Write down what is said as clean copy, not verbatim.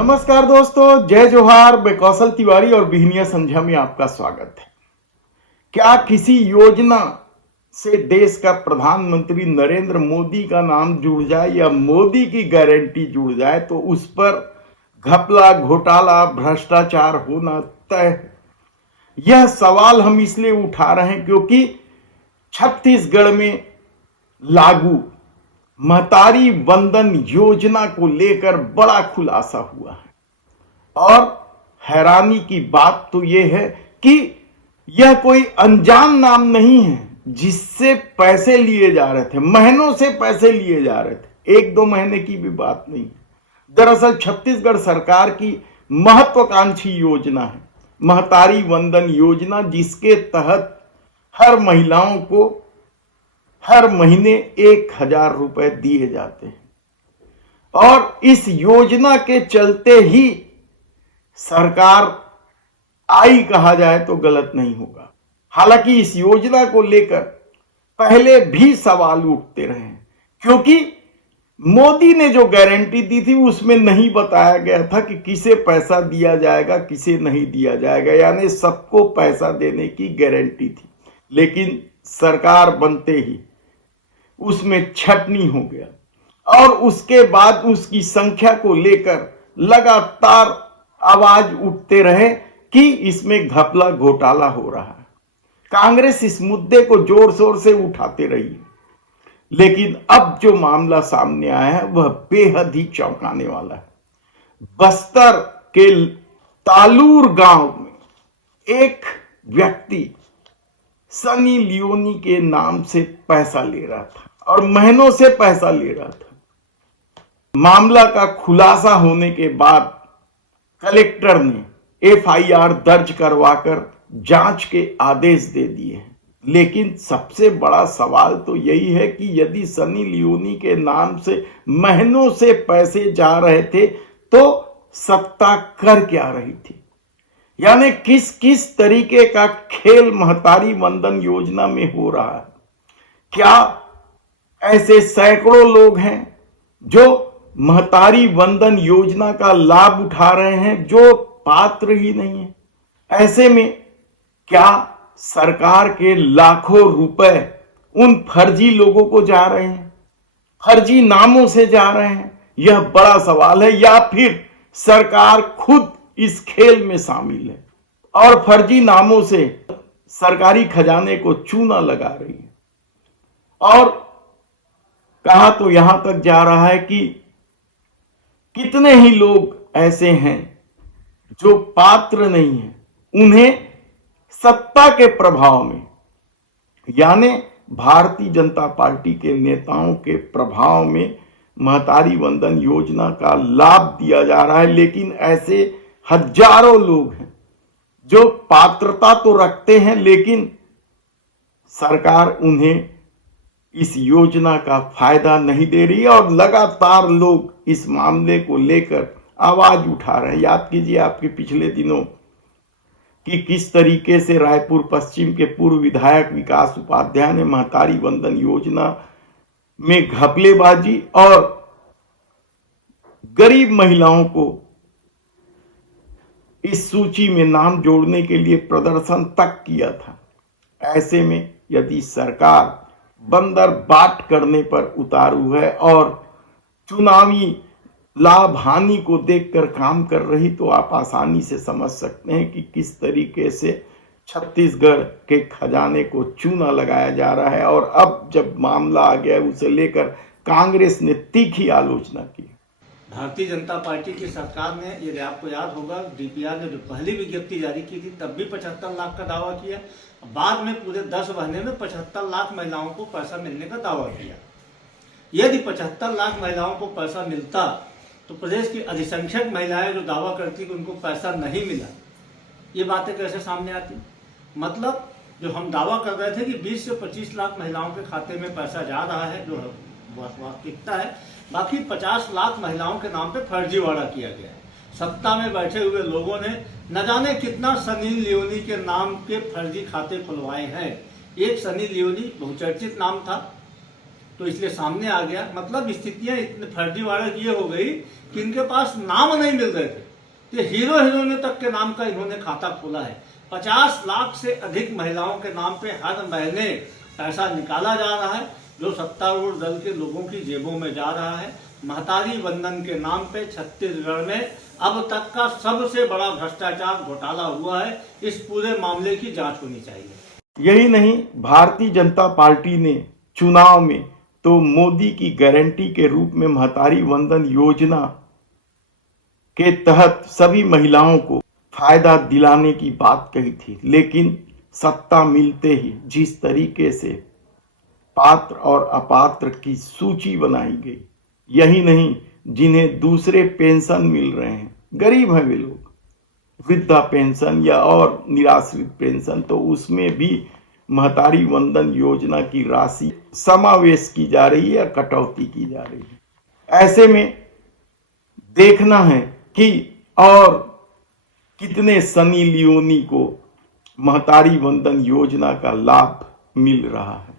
नमस्कार दोस्तों, जय जोहार। मैं कौशल तिवारी और बिहनिया संध्या में आपका स्वागत है। क्या किसी योजना से देश का प्रधानमंत्री नरेंद्र मोदी का नाम जुड़ जाए या मोदी की गारंटी जुड़ जाए तो उस पर घपला, घोटाला, भ्रष्टाचार होना तय है। यह सवाल हम इसलिए उठा रहे हैं क्योंकि छत्तीसगढ़ में लागू महतारी वंदन योजना को लेकर बड़ा खुलासा हुआ है और हैरानी की बात तो यह है कि यह कोई अनजान नाम नहीं है जिससे पैसे लिए जा रहे थे। महीनों से पैसे लिए जा रहे थे, एक दो महीने की भी बात नहीं है। दरअसल छत्तीसगढ़ सरकार की महत्वाकांक्षी योजना है महतारी वंदन योजना, जिसके तहत हर महिलाओं को हर महीने 1,000 रुपए दिए जाते हैं और इस योजना के चलते ही सरकार आई कहा जाए तो गलत नहीं होगा। हालांकि इस योजना को लेकर पहले भी सवाल उठते रहे हैं क्योंकि मोदी ने जो गारंटी दी थी उसमें नहीं बताया गया था कि किसे पैसा दिया जाएगा, किसे नहीं दिया जाएगा, यानी सबको पैसा देने की गारंटी थी। लेकिन सरकार बनते ही उसमें छटनी हो गया और उसके बाद उसकी संख्या को लेकर लगातार आवाज उठते रहे कि इसमें घपला घोटाला हो रहा है। कांग्रेस इस मुद्दे को जोर शोर से उठाते रही, लेकिन अब जो मामला सामने आया है वह बेहद ही चौंकाने वाला है। बस्तर के तालूर गांव में एक व्यक्ति सनी लियोनी के नाम से पैसा ले रहा था और महीनों से पैसा ले रहा था। मामला का खुलासा होने के बाद कलेक्टर ने एफआईआर दर्ज करवाकर जांच के आदेश दे दिए हैं। लेकिन सबसे बड़ा सवाल तो यही है कि यदि सनी लियोनी के नाम से महीनों से पैसे जा रहे थे तो सत्ता कर क्या रही थी, यानी किस किस तरीके का खेल महतारी वंदन योजना में हो रहा है। क्या ऐसे सैकड़ों लोग हैं जो महतारी वंदन योजना का लाभ उठा रहे हैं जो पात्र ही नहीं है? ऐसे में क्या सरकार के लाखों रुपए उन फर्जी लोगों को जा रहे हैं, फर्जी नामों से जा रहे हैं? यह बड़ा सवाल है। या फिर सरकार खुद इस खेल में शामिल है और फर्जी नामों से सरकारी खजाने को चूना लगा रही है। और कहा तो यहां तक जा रहा है कि कितने ही लोग ऐसे हैं जो पात्र नहीं हैं, उन्हें सत्ता के प्रभाव में, यानी भारतीय जनता पार्टी के नेताओं के प्रभाव में महतारी वंदन योजना का लाभ दिया जा रहा है। लेकिन ऐसे हजारों लोग हैं जो पात्रता तो रखते हैं लेकिन सरकार उन्हें इस योजना का फायदा नहीं दे रही है और लगातार लोग इस मामले को लेकर आवाज उठा रहे हैं। याद कीजिए आपके पिछले दिनों कि किस तरीके से रायपुर पश्चिम के पूर्व विधायक विकास उपाध्याय ने महतारी वंदन योजना में घपलेबाजी और गरीब महिलाओं को इस सूची में नाम जोड़ने के लिए प्रदर्शन तक किया था। ऐसे में यदि सरकार बंदर बाट करने पर उतारू है और चुनावी लाभ हानि को देखकर काम कर रही तो आप आसानी से समझ सकते हैं कि किस तरीके से छत्तीसगढ़ के खजाने को चूना लगाया जा रहा है। और अब जब मामला आ गया उसे लेकर कांग्रेस ने तीखी आलोचना की। भारतीय जनता पार्टी की सरकार ने, यदि आपको याद होगा, डीपीआर ने जो पहली विज्ञप्ति जारी की थी तब भी 75 लाख का दावा किया। बाद में पूरे 10 महीने में 75 लाख महिलाओं को पैसा मिलने का दावा किया। यदि 75 लाख महिलाओं को पैसा मिलता तो प्रदेश की अधिसंख्यक महिलाएं जो दावा करती कि उनको पैसा नहीं मिला, ये बातें कैसे सामने आती? मतलब जो हम दावा कर रहे थे कि 20 से 25 लाख महिलाओं के खाते में पैसा जा रहा है, जो वास्तविकता है, बाकी 50 लाख महिलाओं के नाम पे फर्जीवाड़ा किया गया है। सत्ता में बैठे हुए लोगों ने न जाने कितना सनी लियोनी के नाम के फर्जी खाते खुलवाए हैं। एक सनी लियोनी बहुचर्चित नाम था, तो इसलिए सामने आ गया। मतलब स्थितियां इतने फर्जीवाड़ा ये हो गई कि इनके पास नाम नहीं मिल रहे थे। ये हीरो हीरोइनों तक के नाम का इन्होंने खाता खोला है। 50 लाख से अधिक महिलाओं के नाम पे हर महीने पैसा निकाला जा रहा है, जो सत्तारूढ़ दल के लोगों की जेबों में जा रहा है। महतारी वंदन के नाम पे छत्तीसगढ़ में अब तक का सबसे बड़ा भ्रष्टाचार घोटाला हुआ है। इस पूरे मामले की जांच होनी चाहिए। यही नहीं, भारतीय जनता पार्टी ने चुनाव में तो मोदी की गारंटी के रूप में महतारी वंदन योजना के तहत सभी महिलाओं को फायदा दिलाने की बात कही थी, लेकिन सत्ता मिलते ही जिस तरीके से पात्र और अपात्र की सूची बनाई गई, यही नहीं, जिन्हें दूसरे पेंशन मिल रहे हैं, गरीब हैं वे लोग, वृद्धा पेंशन या और निराश्रित पेंशन, तो उसमें भी महतारी वंदन योजना की राशि समावेश की जा रही है या कटौती की जा रही है। ऐसे में देखना है कि और कितने सनी लियोनी को महतारी वंदन योजना का लाभ मिल रहा है।